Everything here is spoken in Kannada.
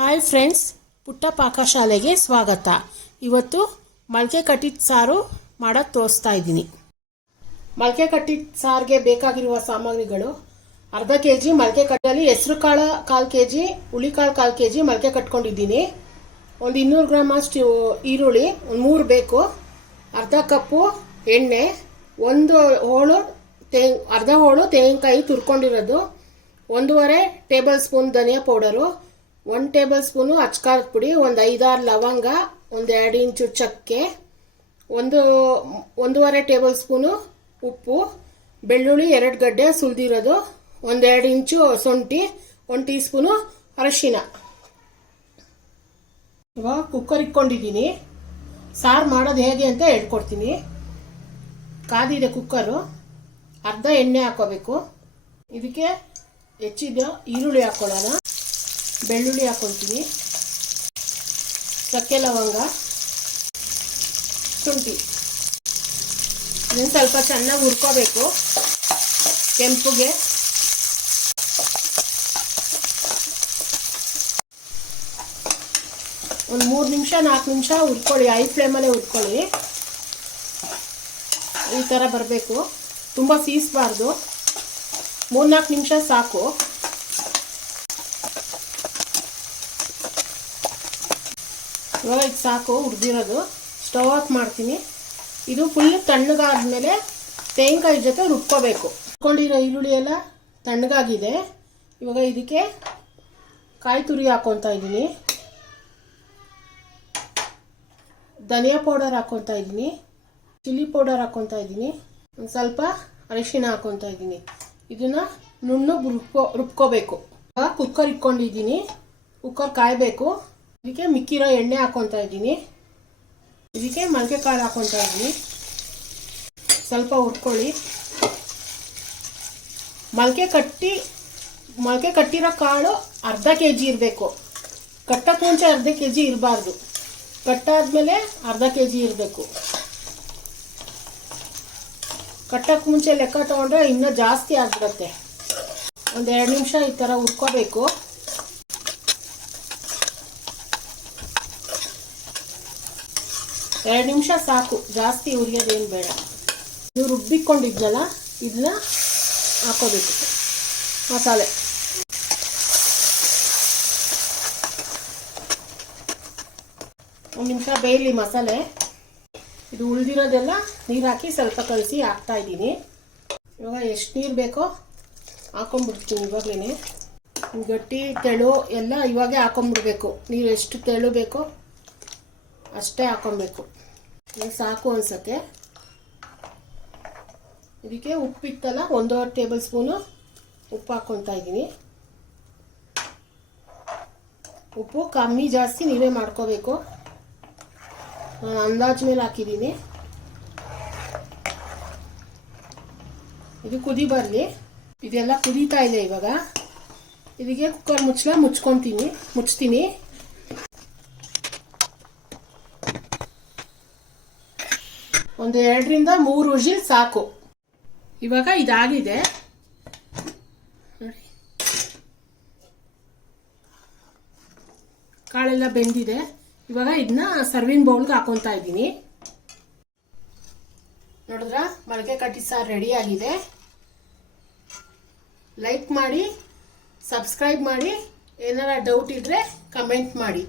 ಹಾಯ್ ಫ್ರೆಂಡ್ಸ್, ಪುಟ್ಟ ಪಾಕಶಾಲೆಗೆ ಸ್ವಾಗತ. ಇವತ್ತು ಮೊಳಕೆ ಕಟ್ಟಿದ ಸಾರು ಮಾಡೋದು ತೋರಿಸ್ತಾ ಇದ್ದೀನಿ. ಮೊಳಕೆ ಕಟ್ಟಿದ ಸಾರಿಗೆ ಬೇಕಾಗಿರುವ ಸಾಮಗ್ರಿಗಳು: ಅರ್ಧ kg ಮೊಳಕೆ ಕಟ್ಟಲ್ಲಿ ಹೆಸರು ಕಾಳು 1/4 kg, ಹುಳಿಕಾಳು 1/4 kg ಮೊಳಕೆ ಕಟ್ಕೊಂಡಿದ್ದೀನಿ. ಒಂದು 200 ಗ್ರಾಮ್ ಅಷ್ಟು ಈರುಳ್ಳಿ, ಒಂದು 3 ಬೇಕು. ಅರ್ಧ ಕಪ್ಪು ಎಣ್ಣೆ, ಅರ್ಧ ಹೋಳು ತೆಂಗಿನಕಾಯಿ ತುರ್ಕೊಂಡಿರೋದು, 1.5 ಟೇಬಲ್ ಸ್ಪೂನ್ ಧನಿಯಾ ಪೌಡರು, 1 ಟೇಬಲ್ ಸ್ಪೂನು ಅಚ್ಕಾರದ ಪುಡಿ, ಒಂದು 5-6 ಲವಂಗ, ಒಂದು 2 ಇಂಚು ಚಕ್ಕೆ, 1.5 ಟೇಬಲ್ ಸ್ಪೂನು ಉಪ್ಪು, ಬೆಳ್ಳುಳ್ಳಿ 2 ಗಡ್ಡೆ ಸುಲಿದಿರೋದು, 1-2 ಇಂಚು ಶುಂಠಿ, 1 ಟೀ ಸ್ಪೂನು ಅರಿಶಿನ. ಇವಾಗ ಕುಕ್ಕರ್ ಇಟ್ಕೊಂಡಿದ್ದೀನಿ. ಸಾರು ಮಾಡೋದು ಹೇಗೆ ಅಂತ ಹೇಳ್ಕೊಡ್ತೀನಿ. ಕಾದಿದೆ ಕುಕ್ಕರು. ಅರ್ಧ ಎಣ್ಣೆ ಹಾಕೋಬೇಕು. ಇದಕ್ಕೆ ಹೆಚ್ಚಿದ ಈರುಳ್ಳಿ ಹಾಕೊಳ್ಳೋಣ. ಬೆಳ್ಳುಳ್ಳಿ ಹಾಕೊಳ್ತೀನಿ, ಚಕ್ಕೆ ಲವಂಗ, ಶುಂಠಿ. ಇದನ್ನು ಸ್ವಲ್ಪ ಚೆನ್ನಾಗಿ ಹುರ್ಕೋಬೇಕು ಕೆಂಪುಗೆ. ಒಂದು 3 ನಿಮಿಷ 4 ನಿಮಿಷ ಹುರ್ಕೊಳ್ಳಿ. ಹೈ ಫ್ಲೇಮಲ್ಲೇ ಹುರ್ಕೊಳ್ಳಿ. ಈ ಥರ ಬರಬೇಕು. ತುಂಬ ಸೀಸಬಾರ್ದು. 3-4 ನಿಮಿಷ ಸಾಕು. ಇವಾಗ ಇದು ಸಾಕು ಹುರಿದಿರೋದು. ಸ್ಟವ್ ಆಫ್ ಮಾಡ್ತೀನಿ. ಇದು ಫುಲ್ ತಣ್ಣಗಾದ್ಮೇಲೆ ತೆಂಗಿನಕಾಯಿ ಜೊತೆ ರುಬ್ಕೋಬೇಕು. ರುಬ್ಕೊಂಡಿರೋ ಈರುಳ್ಳಿ ಎಲ್ಲ ತಣ್ಣಗಾಗಿದೆ. ಇವಾಗ ಇದಕ್ಕೆ ಕಾಯಿ ತುರಿ ಹಾಕೊತಾ ಇದ್ದೀನಿ, ಧನಿಯಾ ಪೌಡರ್ ಹಾಕೊತಾ ಇದ್ದೀನಿ, ಚಿಲ್ಲಿ ಪೌಡರ್ ಹಾಕೊತಾ ಇದ್ದೀನಿ, ಒಂದು ಸ್ವಲ್ಪ ಅರಿಶಿನ ಹಾಕೊತಾ ಇದ್ದೀನಿ. ಇದನ್ನ ನುಣ್ಣಗೆ ರುಬ್ಕೋಬೇಕು. ಕುಕ್ಕರ್ ಇಟ್ಕೊಂಡಿದ್ದೀನಿ. ಕುಕ್ಕರ್ ಕಾಯಬೇಕು. ಇದಕ್ಕೆ ಮಿಕ್ಕಿರೋ ಎಣ್ಣೆ ಹಾಕೊತಾ ಇದ್ದೀನಿ. ಇದಕ್ಕೆ ಮೊಳಕೆ ಕಾಳು ಹಾಕೊತಾ ಇದ್ದೀನಿ. ಸ್ವಲ್ಪ ಹುರ್ಕೊಳ್ಳಿ. ಮೊಳಕೆ ಕಟ್ಟಿರೋ ಕಾಳು ಅರ್ಧ kg ಇರಬೇಕು. ಕಟ್ಟಕ್ಕೆ ಮುಂಚೆ ಅರ್ಧ kg ಇರಬಾರ್ದು. ಕಟ್ಟಾದ್ಮೇಲೆ ಅರ್ಧ kg ಇರಬೇಕು. ಕಟ್ಟಕ್ಕೆ ಮುಂಚೆ ಲೆಕ್ಕ ತಗೊಂಡ್ರೆ ಇನ್ನೂ ಜಾಸ್ತಿ ಆಗ್ಬಿಡುತ್ತೆ. ಒಂದು 2 ನಿಮಿಷ ಈ ಥರ ಹುರ್ಕೋಬೇಕು. 2 ನಿಮಿಷ ಸಾಕು, ಜಾಸ್ತಿ ಹುರಿಯೋದೇನು ಬೇಡ. ನೀವು ರುಬ್ಬಿಕೊಂಡಿದ್ನಲ್ಲ, ಇದನ್ನ ಹಾಕೋಬೇಕು ಮಸಾಲೆ. ಒಂದು ನಿಮಿಷ ಬೇಯಲಿ ಮಸಾಲೆ. ಇದು ಉಳಿದಿರೋದೆಲ್ಲ ನೀರು ಹಾಕಿ ಸ್ವಲ್ಪ ಕಲಸಿ ಹಾಕ್ತಾ ಇದ್ದೀನಿ. ಇವಾಗ ಎಷ್ಟು ನೀರು ಬೇಕೋ ಹಾಕೊಂಡ್ಬಿಡ್ತೀನಿ. ಇವಾಗಲೇ ಗಟ್ಟಿ ತೆಳು ಎಲ್ಲ ಇವಾಗೇ ಹಾಕೊಂಡ್ಬಿಡ್ಬೇಕು. ನೀರು ಎಷ್ಟು ತೆಳು ಬೇಕೋ ಅಷ್ಟೇ ಹಾಕೊಬೇಕು. ಸಾಕು ಅನ್ಸತ್ತೆ. ಇದಕ್ಕೆ ಉಪ್ಪಿತ್ತಲ್ಲ, 1.5 ಟೇಬಲ್ ಸ್ಪೂನು ಉಪ್ಪು ಹಾಕ್ಕೊತಾ ಇದ್ದೀನಿ. ಉಪ್ಪು ಕಮ್ಮಿ ಜಾಸ್ತಿ ನೀವೇ ಮಾಡ್ಕೋಬೇಕು. ನಾನು ಅಂದಾಜು ಮೇಲೆ ಹಾಕಿದ್ದೀನಿ. ಇದು ಕುದಿ ಬರಲಿ. ಇದೆಲ್ಲ ಕುದೀತಾ ಇದೆ. ಇವಾಗ ಇದಕ್ಕೆ ಕುಕ್ಕರ್ ಮುಚ್ತೀನಿ. ಒಂದು 2ರಿಂದ 3 ವಿಜಿಲ್ ಸಾಕು. ಇವಾಗ ಇದಾಗಿದೆ ನೋಡಿ, ಕಾಳೆಲ್ಲ ಬೆಂದಿದೆ. ಇವಾಗ ಇದನ್ನ ಸರ್ವಿಂಗ್ ಬೌಲ್ಗೆ ಹಾಕೊತಾ ಇದ್ದೀನಿ. ನೋಡಿದ್ರ, ಮೊಳಕೆ ಕಟ್ಟಿದ ಸಾರು ರೆಡಿ ಆಗಿದೆ. ಲೈಕ್ ಮಾಡಿ, ಸಬ್ಸ್ಕ್ರೈಬ್ ಮಾಡಿ. ಏನಾರ ಡೌಟ್ ಇದ್ರೆ ಕಮೆಂಟ್ ಮಾಡಿ.